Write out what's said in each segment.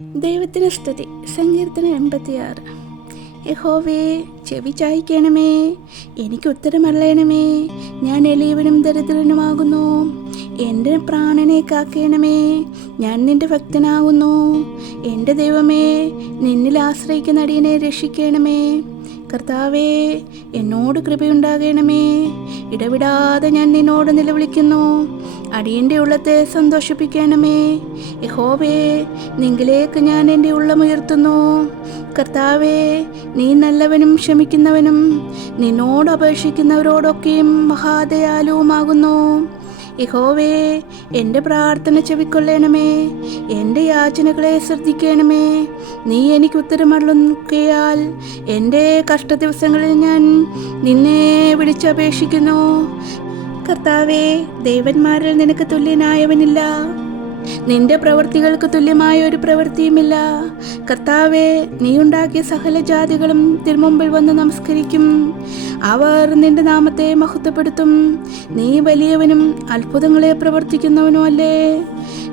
ദൈവത്തിന് സ്തുതി. സങ്കീർത്തനം 86. യഹോവേ, ചെവി ചായ്ക്കണമേ, എനിക്ക് ഉത്തരമറിയണമേ. ഞാൻ എളിയവനും ദരിദ്രനുമാകുന്നു. എൻ്റെ പ്രാണനെ കാക്കണമേ. ഞാൻ നിന്റെ ഭക്തനാകുന്നു. എൻ്റെ ദൈവമേ, നിന്നിൽ ആശ്രയിക്കുന്ന അടിയനെ രക്ഷിക്കണമേ. കർത്താവേ, എന്നോട് കൃപയുണ്ടാകണമേ. ഇടവിടാതെ ഞാൻ നിന്നോട് നിലവിളിക്കുന്നു. അടിയൻ്റെ ഉള്ളത്തെ സന്തോഷിപ്പിക്കണമേ. യഹോവേ, നിങ്കിലേക്ക് ഞാൻ എൻ്റെ ഉള്ളമുയർത്തുന്നു. കർത്താവേ, നീ നല്ലവനും ക്ഷമിക്കുന്നവനും നിന്നോട് അപേക്ഷിക്കുന്നവരോടൊക്കെയും മഹാദയാലുവുമാകുന്നു. യഹോവേ, എൻ്റെ പ്രാർത്ഥന ചെവിക്കൊള്ളണമേ. എൻ്റെ യാചനകളെ ശ്രദ്ധിക്കണമേ. നീ എനിക്ക് ഉത്തരമരുളുകയാൽ എൻ്റെ കഷ്ടദിവസങ്ങളിൽ ഞാൻ നിന്നെ വിളിച്ചപേക്ഷിക്കുന്നു. കർത്താവേ, ദേവന്മാരിൽ നിനക്ക് തുല്യനായവനില്ല. നിന്റെ പ്രവൃത്തികൾക്ക് തുല്യമായ ഒരു പ്രവൃത്തിയുമില്ല. കർത്താവേ, നീ ഉണ്ടാക്കിയ സകല ജാതികളും തിരുമുമ്പിൽ വന്ന് നമസ്കരിക്കും. അവർ നിന്റെ നാമത്തെ മഹത്വപ്പെടുത്തും. നീ വലിയവനും അത്ഭുതങ്ങളെ പ്രവർത്തിക്കുന്നവനുമല്ലേ.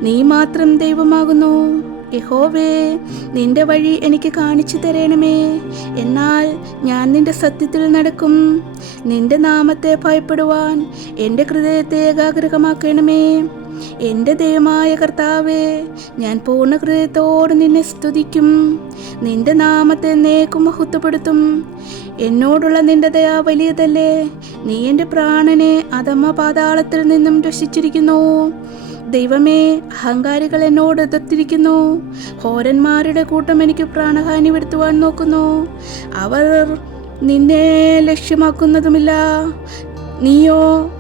നീ മാത്രം ദൈവമാകുന്നു. യഹോവേ, നിന്റെ വഴി എനിക്ക് കാണിച്ചു തരണമേ. എന്നാൽ ഞാൻ നിന്റെ സത്യത്തിൽ നടക്കും. നിന്റെ നാമത്തെ ഭയപ്പെടുവാൻ എൻ്റെ ഹൃദയത്തെ ഏകാഗ്രമാക്കണമേ. എൻ്റെ ദൈവമായ കർത്താവേ, ഞാൻ പൂർണ്ണ ഹൃദയത്തോട് നിന്നെ സ്തുതിക്കും. നിന്റെ നാമത്തെ എന്നേക്കും മഹത്വപ്പെടുത്തും. എന്നോടുള്ള നിന്റെ ദയ വലിയതല്ലേ. നീ എൻ്റെ പ്രാണനെ അധമ പാതാളത്തിൽ നിന്നും രക്ഷിച്ചിരിക്കുന്നു. ദൈവമേ, അഹങ്കാരികൾ എന്നോട് എതിർത്തിരിക്കുന്നു. ഹോരന്മാരുടെ കൂട്ടം എനിക്ക് പ്രാണഹാനി വരുത്തുവാൻ നോക്കുന്നു. അവർ നിന്നെ ലക്ഷ്യമാക്കുന്നതുമില്ല. നീയോ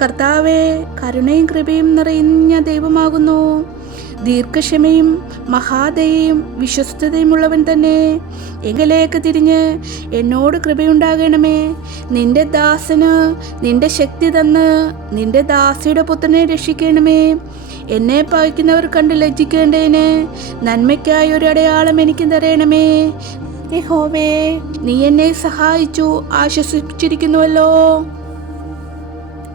കർത്താവേ, കരുണയും കൃപയും നിറഞ്ഞ ദൈവമാകുന്നു. ദീർഘക്ഷമയും മഹാദയയും വിശ്വസ്തതയുമുള്ളവൻ തന്നെ. എങ്കിലേക്ക് തിരിഞ്ഞ് എന്നോട് കൃപയുണ്ടാകണമേ. നിന്റെ ദാസന് നിന്റെ ശക്തി തന്ന് നിന്റെ ദാസിയുടെ പുത്രനെ രക്ഷിക്കണമേ. എന്നെ പകയ്ക്കുന്നവർ കണ്ട് ലജ്ജിക്കേണ്ടതിന് നന്മയ്ക്കായി ഒരു അടയാളം എനിക്ക് തരണമേ. യഹോവേ, നീ എന്നെ സഹായിച്ചു ആശ്വസിപ്പിച്ചിരിക്കുന്നുവല്ലോ.